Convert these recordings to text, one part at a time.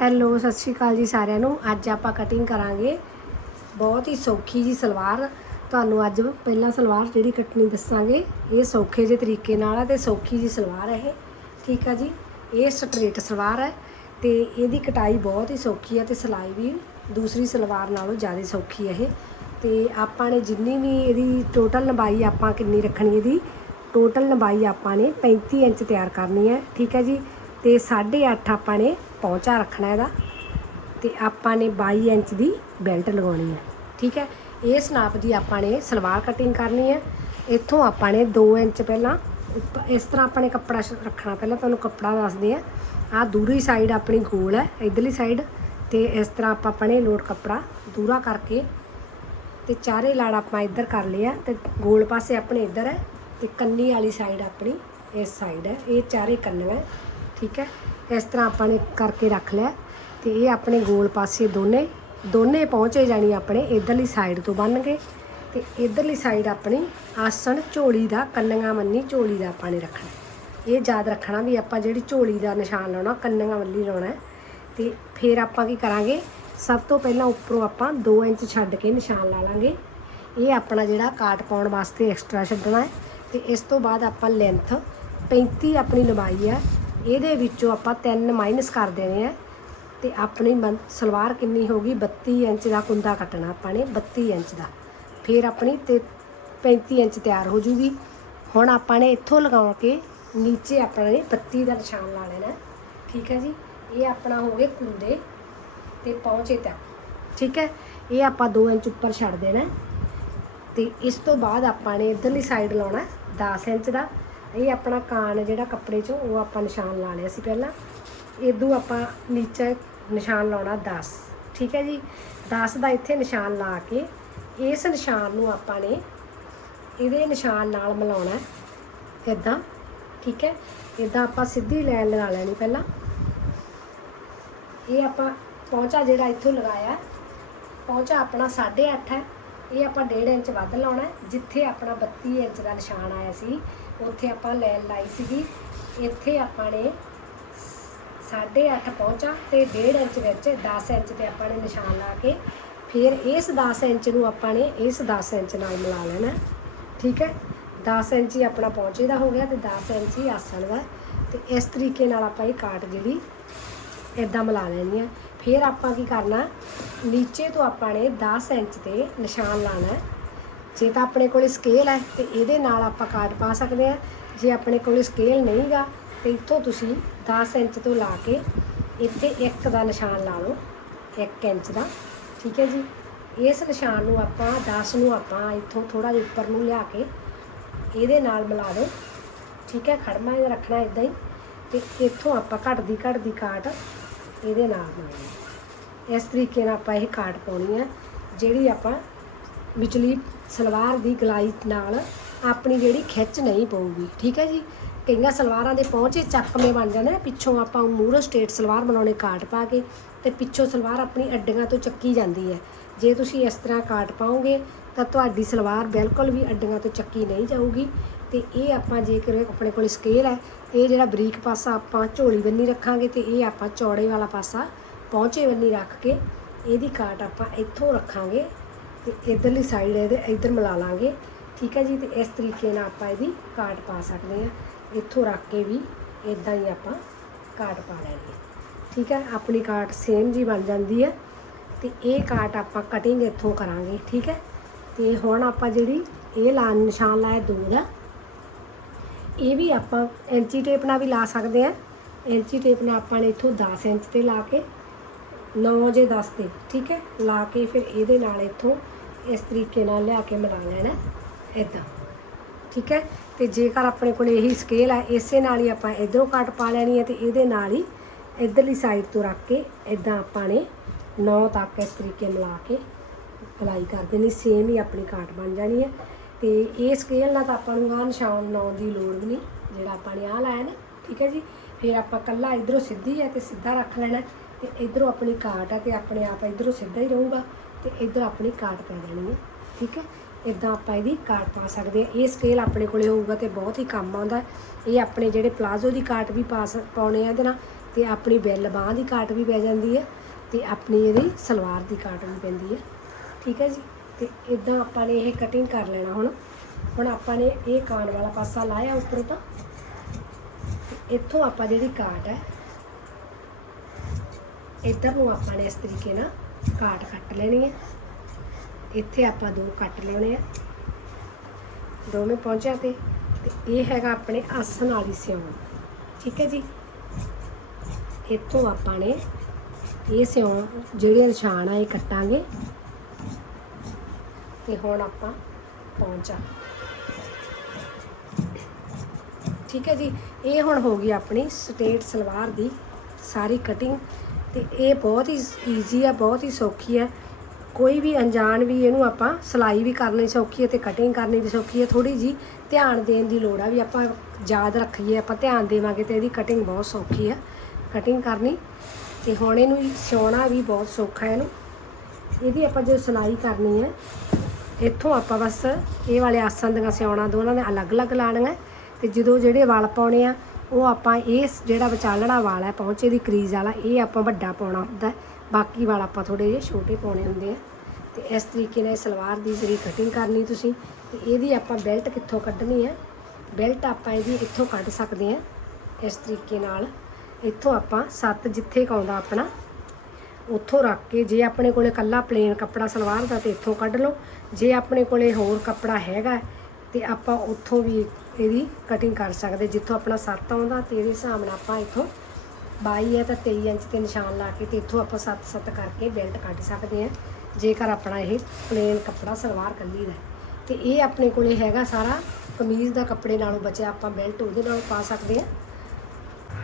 Hello, ਸਤਿ ਸ਼੍ਰੀ ਅਕਾਲ ਜੀ ਸਾਰਿਆਂ ਨੂੰ। ਅੱਜ ਆਪਾਂ ਕਟਿੰਗ ਕਰਾਂਗੇ ਬਹੁਤ ਹੀ ਸੌਖੀ ਜੀ ਸਲਵਾਰ। ਤੁਹਾਨੂੰ ਅੱਜ ਪਹਿਲਾਂ ਸਲਵਾਰ ਜਿਹੜੀ ਕੱਟਣੀ ਦੱਸਾਂਗੇ, ਇਹ ਸੌਖੇ ਜਿਹੇ ਤਰੀਕੇ ਨਾਲ ਹੈ ਤੇ ਸੌਖੀ ਜੀ ਸਲਵਾਰ ਹੈ ਇਹ। ਠੀਕ ਆ ਜੀ? ਇਹ ਸਟ੍ਰੇਟ ਸਲਵਾਰ ਹੈ ਤੇ ਇਹਦੀ ਕਟਾਈ ਬਹੁਤ ਹੀ ਸੌਖੀ ਹੈ ਤੇ ਸਿਲਾਈ ਵੀ ਦੂਸਰੀ ਸਲਵਾਰ ਨਾਲੋਂ ਜ਼ਿਆਦਾ ਸੌਖੀ ਹੈ ਇਹ। ਤੇ ਆਪਾਂ ਨੇ ਜਿੰਨੀ ਵੀ ਇਹਦੀ ਟੋਟਲ ਲੰਬਾਈ ਆਪਾਂ ਕਿੰਨੀ ਰੱਖਣੀ ਇਹਦੀ ਟੋਟਲ ਲੰਬਾਈ ਆਪਾਂ ਨੇ 35 ਇੰਚ ਤਿਆਰ ਕਰਨੀ ਹੈ। ਠੀਕ ਹੈ ਜੀ? ਤੇ 8.5 ਆਪਾਂ ਨੇ ਪਹੁੰਚਾ ਰੱਖਣਾ ਇਹਦਾ ਤੇ ਆਪਾਂ ਨੇ 22 ਇੰਚ ਦੀ ਬੈਲਟ ਲਗਾਉਣੀ ਹੈ, ਠੀਕ ਹੈ? ਇਹ ਸਨਾਪ ਦੀ ਆਪਾਂ ਨੇ ਸਲਵਾਰ ਕਟਿੰਗ ਕਰਨੀ ਹੈ। ਇੱਥੋਂ ਆਪਾਂ ਨੇ 2 ਇੰਚ ਪਹਿਲਾਂ ਉੱਪ- ਇਸ ਤਰ੍ਹਾਂ ਆਪਾਂ ਨੇ ਕੱਪੜਾ ਰੱਖਣਾ ਪਹਿਲਾਂ, ਤੁਹਾਨੂੰ ਕੱਪੜਾ ਦੱਸਦੇ ਆ ਆ ਦੂਰੀ ਸਾਈਡ ਆਪਣੀ ਗੋਲ ਹੈ, ਇਧਰਲੀ ਸਾਈਡ ਤੇ ਇਸ ਤਰ੍ਹਾਂ ਆਪਾਂ ਆਪਣੇ ਲੋਡ ਕੱਪੜਾ ਦੂਰਾ ਕਰਕੇ ਤੇ ਚਾਰੇ ਲਾੜ ਆਪਾਂ ਇੱਧਰ ਕਰ ਲਿਆ ਤੇ ਗੋਲ ਪਾਸੇ ਆਪਣੇ ਇੱਧਰ ਹੈ ਤੇ ਕੰਨੀ ਵਾਲੀ ਸਾਈਡ ਆਪਣੀ ਇਸ ਸਾਈਡ ਹੈ। ਇਹ ਚਾਰੇ ਕੰਨ ਹੈ। ਠੀਕ ਹੈ? ਇਸ ਤਰ੍ਹਾਂ ਆਪਾਂ ਨੇ ਕਰਕੇ ਰੱਖ ਲਿਆ ਤੇ ਇਹ ਆਪਣੇ ਗੋਲ ਪਾਸੇ ਦੋਨੇ ਦੋਨੇ ਪਹੁੰਚੇ ਜਾਣੀ ਆਪਣੇ ਇਧਰਲੀ ਸਾਈਡ ਤੋਂ ਬੰਨ ਕੇ ਤੇ ਇਧਰਲੀ ਸਾਈਡ ਆਪਣੀ ਆਸਣ ਝੋਲੀ ਦਾ, ਕੰਨੀਆਂ ਮੰਨੀ ਝੋਲੀ ਦਾ ਆਪਾਂ ਨੇ ਰੱਖਣਾ। ਇਹ ਯਾਦ ਰੱਖਣਾ ਵੀ ਆਪਾਂ ਜਿਹੜੀ ਝੋਲੀ ਦਾ ਨਿਸ਼ਾਨ ਲਾਉਣਾ, ਕੰਨੀਆਂ ਵੱਲੀ ਲਾਉਣਾ ਹੈ। ਤੇ ਫਿਰ ਆਪਾਂ ਕੀ ਕਰਾਂਗੇ? ਸਭ ਤੋਂ ਪਹਿਲਾਂ ਉੱਪਰੋਂ ਆਪਾਂ 2 ਇੰਚ ਛੱਡ ਕੇ ਨਿਸ਼ਾਨ ਲਾ ਲਾਂਗੇ। ਇਹ ਆਪਣਾ ਜਿਹੜਾ ਕਾਟ ਪਾਉਣ ਵਾਸਤੇ ਐਕਸਟਰਾ ਛੱਡਣਾ ਹੈ। ਤੇ ਇਸ ਤੋਂ ਬਾਅਦ ਆਪਾਂ ਲੈਂਥ 35 ਆਪਣੀ ਲੰਬਾਈ ਹੈ ਇਹਦੇ ਵਿੱਚੋਂ ਆਪਾਂ 3 ਮਾਈਨਸ ਕਰ ਦੇਣੇ ਆ ਤੇ ਆਪਣੀ ਮੰ- ਸਲਵਾਰ ਕਿੰਨੀ ਹੋਗੀ 32 ਇੰਚ ਦਾ ਕੁੰਦਾ ਕੱਟਣਾ ਆਪਾਂ ਨੇ 32 ਇੰਚ ਦਾ। ਫਿਰ ਆਪਣੀ ਤੇ 35 ਇੰਚ ਤਿਆਰ ਹੋ ਜੂਗੀ। ਹੁਣ ਆਪਾਂ ਨੇ ਇੱਥੋਂ ਲਗਾਉ ਕੇ ਨੀਚੇ ਆਪਾਂ ਨੇ 32 ਦਾ ਨਿਸ਼ਾਨ ਲਾ ਲੈਣਾ। ਠੀਕ ਹੈ ਜੀ? ਇਹ ਆਪਣਾ ਹੋ ਗਏ ਕੁੰਦੇ ਤੇ ਪਹੁੰਚੇ ਤੱਕ। ਠੀਕ ਹੈ? ਇਹ ਆਪਾਂ 2 ਇੰਚ ਉੱਪਰ ਛੱਡ ਦੇਣਾ। ਹੈ। ਤੇ ਇਸ ਤੋਂ ਬਾਅਦ ਆਪਾਂ ਨੇ ਇਧਰਲੀ ਸਾਈਡ ਲਾਉਣਾ 10 ਇੰਚ ਦਾ। ਇਹ ਆਪਣਾ ਕਾਨ ਜਿਹੜਾ ਕੱਪੜੇ 'ਚੋਂ, ਉਹ ਆਪਾਂ ਨਿਸ਼ਾਨ ਲਾ ਲਿਆ ਸੀ ਪਹਿਲਾਂ। ਇਦੋਂ ਆਪਾਂ ਨੀਚੇ ਨਿਸ਼ਾਨ ਲਾਉਣਾ 10 ਠੀਕ ਹੈ ਜੀ? 10 ਦਾ ਇੱਥੇ ਨਿਸ਼ਾਨ ਲਾ ਕੇ, ਇਸ ਨਿਸ਼ਾਨ ਨੂੰ ਆਪਾਂ ਨੇ ਇਹਦੇ ਨਿਸ਼ਾਨ ਨਾਲ ਮਿਲਾਉਣਾ ਇਦਾਂ ਠੀਕ ਹੈ? ਇਦਾਂ ਆਪਾਂ ਸਿੱਧੀ ਲਾਈਨ ਲਗਾ ਲੈਣੀ ਪਹਿਲਾਂ। ਇਹ ਆਪਾਂ ਪਹੁੰਚਾ ਜਿਹੜਾ ਇੱਥੋਂ ਲਗਾਇਆ ਪਹੁੰਚਾ ਆਪਣਾ 8.5 ਹੈ। ਇਹ ਆਪਾਂ 1.5 ਇੰਚ ਵੱਧ ਲਾਉਣਾ ਜਿੱਥੇ ਆਪਣਾ 32 ਇੰਚ ਦਾ ਨਿਸ਼ਾਨ ਆਇਆ ਸੀ। ਉੱਥੇ ਆਪਾਂ ਲੈਣ ਲਾਈ ਸੀਗੀ। ਇੱਥੇ ਆਪਾਂ ਨੇ 8.5 ਪਹੁੰਚਾ ਤੇ 1.5 ਇੰਚ ਵਿੱਚ 10 ਇੰਚ ਤੇ ਆਪਾਂ ਨੇ ਨਿਸ਼ਾਨ ਲਾ ਕੇ, ਫਿਰ ਇਸ 10 ਇੰਚ ਨੂੰ ਆਪਾਂ ਨੇ ਇਸ 10 ਇੰਚ ਨਾਲ ਮਿਲਾ ਲੈਣਾ। ਠੀਕ ਹੈ? 10 ਇੰਚ ਹੀ ਆਪਣਾ ਪਹੁੰਚੇ ਦਾ ਹੋ ਗਿਆ ਤੇ 10 ਇੰਚ ਹੀ ਆਸਣ ਦਾ। ਤੇ ਇਸ ਤਰੀਕੇ ਨਾਲ ਆਪਾਂ ਇਹ ਕਾਟ ਜਿਹੜੀ ਇਦਾਂ ਮਿਲਾ ਲੈਣੀ ਹੈ। ਫਿਰ ਆਪਾਂ ਕੀ ਕਰਨਾ, ਨੀਚੇ ਤੋਂ ਆਪਾਂ ਨੇ 10 ਇੰਚ ਤੇ ਨਿਸ਼ਾਨ ਲਾਣਾ। ਜੇ ਤਾਂ ਆਪਣੇ ਕੋਲ ਸਕੇਲ ਹੈ, ਤੇ ਇਹਦੇ ਨਾਲ ਆਪਾਂ ਕਾਟ ਪਾ ਸਕਦੇ ਆ ਜੇ ਆਪਣੇ ਕੋਲ ਸਕੇਲ ਨਹੀਂਗਾ, ਤੇ ਇੱਥੋਂ ਤੁਸੀਂ 10 ਇੰਚ ਤੋਂ ਲਾ ਕੇ ਇੱਥੇ 1 ਦਾ ਨਿਸ਼ਾਨ ਲਾ ਲਓ 1 ਇੰਚ ਦਾ। ਠੀਕ ਹੈ ਜੀ? ਇਸ ਨਿਸ਼ਾਨ ਨੂੰ ਆਪਾਂ 10 ਨੂੰ ਆਪਾਂ ਇੱਥੋਂ ਥੋੜਾ ਜਿਹਾ ਉੱਪਰ ਨੂੰ ਲਿਆ ਕੇ ਇਹਦੇ ਨਾਲ ਮਿਲਾ ਦਿਓ। ਠੀਕ ਹੈ? ਖੜਮਾ ਇਹ ਰੱਖਣਾ ਇਦਾਂ ਹੀ। ਤੇ ਇੱਥੋਂ ਆਪਾਂ ਘਟਦੀ ਘਟਦੀ ਕਾਟ ਇਹਦੇ ਨਾਲ ਬਣਾਉਣੀ ਇਸ ਤਰੀਕੇ ਨਾਲ ਆਪਾਂ ਇਹ ਕਾਟ ਪਾਉਣੀ ਹੈ, ਜਿਹੜੀ ਆਪਾਂ ਵਿਚਲੀ ਸਲਵਾਰ ਦੀ ਗਲਾਈ ਨਾਲ ਆਪਣੀ ਜਿਹੜੀ ਖਿੱਚ ਨਹੀਂ ਪਊਗੀ। ਠੀਕ ਹੈ ਜੀ? ਕਈਆਂ ਸਲਵਾਰਾਂ ਦੇ ਪਹੁੰਚੇ ਚੱਕਵੇਂ ਬਣ ਜਾਂਦੇ ਨੇ ਪਿੱਛੋਂ ਆਪਾਂ ਮੂਹਰੋਂ ਸਟੇਟ ਸਲਵਾਰ ਬਣਾਉਣੇ ਕਾਟ ਪਾ ਕੇ ਤੇ ਪਿੱਛੋਂ ਸਲਵਾਰ ਆਪਣੀ ਅੱਡੀਆਂ ਤੋਂ ਚੱਕੀ ਜਾਂਦੀ ਹੈ। ਜੇ ਤੁਸੀਂ ਇਸ ਤਰ੍ਹਾਂ ਕਾਟ ਪਾਓਗੇ ਤਾਂ ਤੁਹਾਡੀ ਸਲਵਾਰ ਬਿਲਕੁਲ ਵੀ ਅੱਡੀਆਂ ਤੋਂ ਚੱਕੀ ਨਹੀਂ ਜਾਊਗੀ। ਤੇ ਇਹ ਆਪਾਂ ਜੇਕਰ ਆਪਣੇ ਕੋਲ ਸਕੇਲ ਹੈ, ਇਹ ਜਿਹੜਾ ਬਰੀਕ ਪਾਸਾ ਆਪਾਂ ਝੋਲੀ ਬੰਨੀ ਰੱਖਾਂਗੇ ਤੇ ਇਹ ਆਪਾਂ ਚੌੜੇ ਵਾਲਾ ਪਾਸਾ ਪਹੁੰਚੇ ਬੰਨੀ ਰੱਖ ਕੇ ਇਹਦੀ ਕਾਟ ਆਪਾਂ ਇੱਥੋਂ ਰੱਖਾਂਗੇ। ਤੇ ਇਧਰਲੀ ਸਾਈਡ ਇਹਦੇ, ਇੱਧਰ ਮਿਲਾ ਲਾਂਗੇ। ਠੀਕ ਹੈ ਜੀ, ਤੇ ਇਸ ਤਰੀਕੇ ਨਾਲ ਆਪਾਂ ਇਹਦੀ ਕਾਟ ਪਾ ਸਕਦੇ ਹਾਂ। ਇੱਥੋਂ ਰੱਖ ਕੇ ਵੀ ਇਦਾਂ ਹੀ ਆਪਾਂ ਕਾਟ ਪਾ ਲੈਣੀ ਠੀਕ ਹੈ, ਆਪਣੀ ਕਾਟ ਸੇਮ ਜੀ ਬਣ ਜਾਂਦੀ ਹੈ। ਤੇ ਇਹ ਕਾਟ ਆਪਾਂ ਕਟਿੰਗ ਇੱਥੋਂ ਕਰਾਂਗੇ, ਠੀਕ ਹੈ। ਤੇ ਹੁਣ ਆਪਾਂ ਜਿਹੜੀ ਇਹ ਲਾ, ਨਿਸ਼ਾਨ ਲਾਇਆ ਦੋ ਦਾ, ਇਹ ਵੀ ਆਪਾਂ ਇੰਚੀ ਟੇਪ ਨਾਲ ਵੀ ਲਾ ਸਕਦੇ ਆ ਐਂਚੀ ਟੇਪ ਨਾਲ ਆਪਾਂ ਨੇ ਇੱਥੋਂ 10 ਇੰਚ ਤੇ ਲਾ ਕੇ 9 ਜੇ 10 ਤੇ, ਠੀਕ ਹੈ। ਲਾ ਕੇ ਫਿਰ ਇਹਦੇ ਨਾਲ ਇੱਥੋਂ ਇਸ ਤਰੀਕੇ ਨਾਲ ਲਿਆ ਕੇ ਮਿਲਾ ਲੈਣਾ ਇਦਾਂ ਠੀਕ ਹੈ? ਤੇ ਜੇਕਰ ਆਪਣੇ ਕੋਲ ਇਹੀ ਸਕੇਲ ਹੈ, ਇਸੇ ਨਾਲ ਹੀ ਆਪਾਂ ਇਧਰੋਂ ਕੱਟ ਪਾ ਲੈਣੀ ਹੈ ਤੇ ਇਹਦੇ ਨਾਲ ਹੀ ਇਧਰਲੀ ਸਾਈਡ ਤੋਂ ਰੱਖ ਕੇ ਇਦਾਂ ਆਪਾਂ ਨੇ 9 ਤੱਕ ਇਸ ਤਰੀਕੇ ਮਿਲਾ ਕੇ ਅਪਲਾਈ ਕਰ ਦੇਣੀ ਸੇਮ ਹੀ ਆਪਣੀ ਕਾਟ ਬਣ ਜਾਣੀ ਹੈ। ਤੇ ਇਹ ਸਕੇਲ ਨਾਲ ਤਾਂ ਆਪਾਂ ਨੂੰ ਆਹ ਨਿਸ਼ਾਨ ਲਾਉਣ ਦੀ ਲੋੜ ਵੀ ਨਹੀਂ, ਜਿਹੜਾ ਆਪਾਂ ਨੇ ਆਹ ਲਾਇਆ ਨਾ, ਠੀਕ ਹੈ ਜੀ? ਫਿਰ ਆਪਾਂ ਕੱਲਾ ਇਧਰੋਂ ਸਿੱਧੀ ਹੈ ਤੇ ਸਿੱਧਾ ਰੱਖ ਲੈਣਾ ਤੇ ਇਧਰੋਂ ਆਪਣੀ ਕਾਟ ਹੈ ਤੇ ਆਪਣੇ ਆਪ ਇਧਰੋਂ ਸਿੱਧਾ ਹੀ ਰਹੂਗਾ। ਤੇ ਇਧਰ ਆਪਣੀ ਕਾਟ ਪੈ ਜਾਣੀ ਹੈ ਠੀਕ ਹੈ? ਇਦਾਂ ਆਪਾਂ ਇਹਦੀ ਕਾਟ ਪਾ ਸਕਦੇ ਆ ਇਹ ਸਕੇਲ ਆਪਣੇ ਕੋਲੇ ਹੋਊਗਾ ਤੇ ਬਹੁਤ ਹੀ ਕੰਮ ਆਉਂਦਾ ਇਹ ਆਪਣੇ ਜਿਹੜੇ ਪਲਾਜ਼ੋ ਦੀ ਕਾਟ ਵੀ ਪਾ ਸ- ਪਾਉਣੇ ਆ ਇਹਦੇ ਨਾਲ ਤੇ ਆਪਣੀ ਬੈਲ ਬਾਂਹ ਦੀ ਕਾਟ ਵੀ ਪੈ ਜਾਂਦੀ ਹੈ ਤੇ ਆਪਣੀ ਇਹਦੀ ਸਲਵਾਰ ਦੀ ਕਾਟ ਵੀ ਪੈਂਦੀ ਹੈ। ਠੀਕ ਹੈ ਜੀ? ਤੇ ਇਦਾਂ ਆਪਾਂ ਨੇ ਇਹ ਕਟਿੰਗ ਕਰ ਲੈਣਾ ਹੁਣ। ਹੁਣ ਆਪਾਂ ਨੇ ਇਹ ਕਾਨ ਵਾਲਾ ਪਾਸਾ ਲਾਇਆ ਉੱਪਰ ਤਾਂ। ਇੱਥੋਂ ਆਪਾਂ ਜਿਹੜੀ ਕਾਟ ਹੈ, ਇੱਧਰ ਨੂੰ ਆਪਾਂ ਨੇ ਇਸ ਤਰੀਕੇ ਨਾਲ ਕਾਟ ਕੱਟ ਲੈਣੀ ਹੈ। ਇੱਥੇ ਆਪਾਂ ਦੋ ਕੱਟ ਲੈਣੇ ਆ। ਦੋਵੇਂ ਪਹੁੰਚਿਆ ਤੇ ਇਹ ਹੈਗਾ ਆਪਣੇ ਆਸਨ ਵਾਲੀ ਸਿਉਂ ਠੀਕ ਹੈ ਜੀ? ਇੱਥੋਂ ਆਪਾਂ ਨੇ ਇਹ ਸਿਉਂ ਜਿਹੜੇ ਨਿਸ਼ਾਨ ਆ, ਇਹ ਕੱਟਾਂਗੇ। ਤੇ ਹੁਣ ਆਪਾਂ ਪਹੁੰਚਾ। ਠੀਕ ਹੈ ਜੀ? ਇਹ ਹੁਣ ਹੋ ਗਈ ਆਪਣੀ ਸਟੇਟ ਸਲਵਾਰ ਦੀ ਸਾਰੀ ਕਟਿੰਗ ਤੇ ਇਹ ਬਹੁਤ ਹੀ ਈਜ਼ੀ ਆ, ਬਹੁਤ ਹੀ ਸੌਖੀ ਹੈ ਕੋਈ ਵੀ ਅਣਜਾਣ ਵੀ ਇਹਨੂੰ ਆਪਾਂ ਸਿਲਾਈ ਵੀ ਕਰਨੀ ਸੌਖੀ ਹੈ ਤੇ ਕਟਿੰਗ ਕਰਨੀ ਵੀ ਸੌਖੀ ਹੈ ਥੋੜੀ ਜੀ ਧਿਆਨ ਦੇਣ ਦੀ ਲੋੜ ਆ ਵੀ ਆਪਾਂ ਯਾਦ ਰੱਖੀਏ, ਆਪਾਂ ਧਿਆਨ ਦੇਵਾਂਗੇ ਤੇ ਇਹਦੀ ਕਟਿੰਗ ਬਹੁਤ ਸੌਖੀ ਆ ਕਟਿੰਗ ਕਰਨੀ। ਤੇ ਹੁਣ ਇਹਨੂੰ ਸਿਉਣਾ ਵੀ ਬਹੁਤ ਸੌਖਾ ਹੈ ਇਹਨੂੰ। ਇਹਦੀ ਆਪਾਂ ਜੇ ਸਿਲਾਈ ਕਰਨੀ ਹੈ, ਇੱਥੋਂ ਆਪਾਂ ਬਸ ਇਹ ਵਾਲੇ ਆਸਾਂ ਦੀਆਂ ਸਿਉਣਾ ਦੋਨਾਂ ਨੇ ਅਲੱਗ-ਅਲੱਗ ਲਾਣੀਆਂ ਤੇ ਜਦੋਂ ਜਿਹੜੇ ਵਾਲ ਪਾਉਣੇ ਆ ਉਹ ਆਪਾਂ ਇਸ ਜਿਹੜਾ ਵਿਚਾਲੜਾ ਵਾਲ ਹੈ, ਪਹੁੰਚੇ ਦੀ ਕਰੀਜ਼ ਵਾਲਾ, ਇਹ ਆਪਾਂ ਵੱਡਾ ਪਾਉਣਾ ਹੁੰਦਾ ਬਾਕੀ ਵਾਲ ਆਪਾਂ ਥੋੜੇ ਜਿਹੇ ਛੋਟੇ ਪਾਉਣੇ ਹੁੰਦੇ ਆ। ਤੇ ਇਸ ਤਰੀਕੇ ਨਾਲ ਸਲਵਾਰ ਦੀ ਜਿਹੜੀ ਕਟਿੰਗ ਕਰਨੀ ਤੁਸੀਂ। ਤੇ ਇਹਦੀ ਆਪਾਂ ਬੈਲਟ ਕਿੱਥੋਂ ਕੱਢਣੀ ਹੈ? ਬੈਲਟ ਆਪਾਂ ਇਹਦੀ ਇੱਥੋਂ ਕੱਢ ਸਕਦੇ ਆ ਇਸ ਤਰੀਕੇ ਨਾਲ। ਇੱਥੋਂ ਆਪਾਂ ਸੱਤ ਜਿੱਥੇ ਕਾਉਂਦਾ ਆਪਣਾ, ਉੱਥੋਂ ਰੱਖ ਕੇ ਜੇ ਆਪਣੇ ਕੋਲੇ ਕੱਲਾ ਪਲੇਨ ਕੱਪੜਾ ਸਲਵਾਰ ਦਾ ਤੇ ਇੱਥੋਂ ਕੱਢ ਲਓ। ਜੇ ਆਪਣੇ ਕੋਲੇ ਹੋਰ ਕੱਪੜਾ ਹੈਗਾ ਤੇ ਆਪਾਂ ਉੱਥੋਂ ਵੀ ਇਹਦੀ ਕਟਿੰਗ ਕਰ ਸਕਦੇ, ਜਿੱਥੋਂ ਆਪਣਾ 7 ਆਉਂਦਾ ਤੇ ਇਹਦੇ ਹਿਸਾਬ ਨਾਲ ਆਪਾਂ ਇੱਥੋਂ 22 ਹੈ ਤਾਂ 23 ਇੰਚ ਤੇ ਨਿਸ਼ਾਨ ਲਾ ਕੇ ਤੇ ਇੱਥੋਂ ਆਪਾਂ 7-7 ਕਰਕੇ ਬੈਲਟ ਕੱਢ ਸਕਦੇ ਹਾਂ, ਜੇਕਰ ਆਪਣਾ ਇਹ ਪਲੇਨ ਕੱਪੜਾ ਸਲਵਾਰ ਕੱਲੀ ਦਾ ਹੈ। ਤੇ ਇਹ ਆਪਣੇ ਕੋਲੇ ਹੈਗਾ ਸਾਰਾ ਕਮੀਜ਼ ਦਾ ਕੱਪੜੇ ਨਾਲੋਂ ਬਚਿਆ ਆਪਾਂ ਬੈਲਟ ਉਹਦੇ ਨਾਲ ਪਾ ਸਕਦੇ ਹਾਂ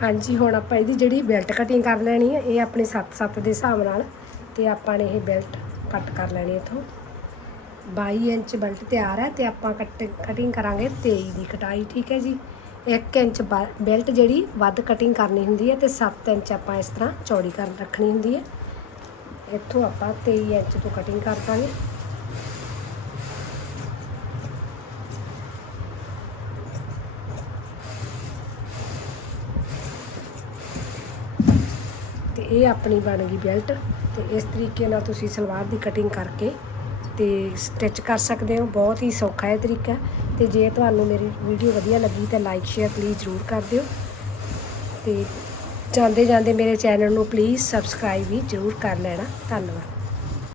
ਹਾਂਜੀ, ਹੁਣ ਆਪਾਂ ਇਹਦੀ ਜਿਹੜੀ ਬੈਲਟ ਕਟਿੰਗ ਕਰ ਲੈਣੀ ਹੈ, ਇਹ ਆਪਣੇ 7-7 ਦੇ ਹਿਸਾਬ ਨਾਲ ਤੇ ਆਪਾਂ ਨੇ ਇਹ ਬੈਲਟ ਕੱਟ ਕਰ ਲੈਣੀ ਇੱਥੋਂ 22 ਇੰਚ ਬੈਲਟ ਤਿਆਰ ਹੈ ਤੇ ਆਪਾਂ ਕੱਟ ਕਟਿੰਗ ਕਰਾਂਗੇ 23 ਦੀ ਕਟਾਈ, ਠੀਕ ਹੈ ਜੀ? 1 ਇੰਚ ਬ- ਬੈਲਟ ਜਿਹੜੀ ਵੱਧ ਕਟਿੰਗ ਕਰਨੀ ਹੁੰਦੀ ਹੈ ਤੇ 7 ਇੰਚ ਆਪਾਂ ਇਸ ਤਰ੍ਹਾਂ ਚੌੜੀ ਕਰ ਰੱਖਣੀ ਹੁੰਦੀ ਹੈ। ਇੱਥੋਂ ਆਪਾਂ 23 ਇੰਚ ਤੋਂ ਕਟਿੰਗ ਕਰ ਦਾਂਗੇ। ਤੇ ਇਹ ਆਪਣੀ ਬਣ ਗਈ ਬੈਲਟ ਤੇ ਇਸ ਤਰੀਕੇ ਨਾਲ ਤੁਸੀਂ ਸਲਵਾਰ ਦੀ ਕਟਿੰਗ ਕਰਕੇ ਤੇ ਸਟਿਚ ਕਰ ਸਕਦੇ ਹੋ। ਬਹੁਤ ਹੀ ਸੌਖਾ ਹੈ ਤਰੀਕਾ ਤੇ ਜੇ ਤੁਹਾਨੂੰ ਮੇਰੀ ਵੀਡੀਓ ਵਧੀਆ ਲੱਗੀ ਤਾਂ ਲਾਈਕ ਸ਼ੇਅਰ ਪਲੀਜ਼ ਜ਼ਰੂਰ ਕਰ ਦਿਓ। ਤੇ ਜਾਂਦੇ ਜਾਂਦੇ ਮੇਰੇ ਚੈਨਲ ਨੂੰ ਪਲੀਜ਼ ਸਬਸਕ੍ਰਾਈਬ ਵੀ ਜ਼ਰੂਰ ਕਰ ਲੈਣਾ। ਧੰਨਵਾਦ।